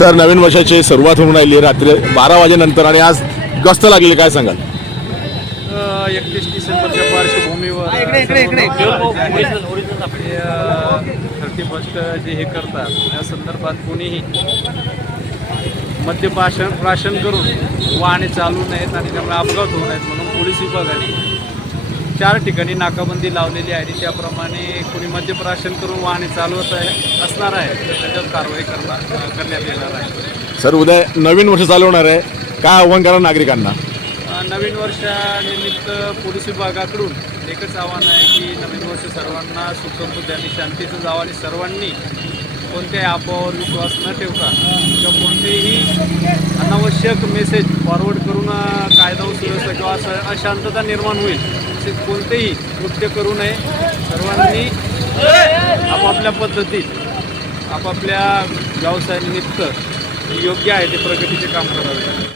तर नवीन वर्षाची सुरुवात होऊन राहिली रात्री 12 वाजेनंतर आणि आज गस्त लागलेली, काय सांगाल? 31 डिसेंबरच्या पार्श्वभूमीवर 31 जे हे करतात त्या संदर्भात कोणीही मद्यप्राशन करून वाहने चालू नयेत आणि त्यामुळे अपघात होऊ नयेत म्हणून पोलीस विभागाने 4 ठिकाणी नाकाबंदी लावलेली आहे आणि त्याप्रमाणे कोणी मद्यप्राशन करून वाहने चालवत असणार आहे तर त्याच्यावर कारवाई करण्यात येणार आहे. सर, उद्या नवीन वर्ष चालू होणार आहे, काय आव्हान करा नागरिकांना? नवीन वर्षानिमित्त पोलीस विभागाकडून एकच आव्हान आहे की नवीन वर्ष सर्वांना सुखसमृद्धी आणि शांतीचं जावं आणि सर्वांनी कोणत्याही अफवावर विश्वास न ठेवता किंवा कोणतेही अनावश्यक मेसेज फॉरवर्ड करून कायदा व सुव्यवस्था किंवा असं अशांतता निर्माण होईल असे कोणतेही कृत्य करू नये. सर्वांनी आपापल्या पद्धतीत आपापल्या व्यवसायानिमित्त योग्य आहे ते प्रगतीचे काम करावे.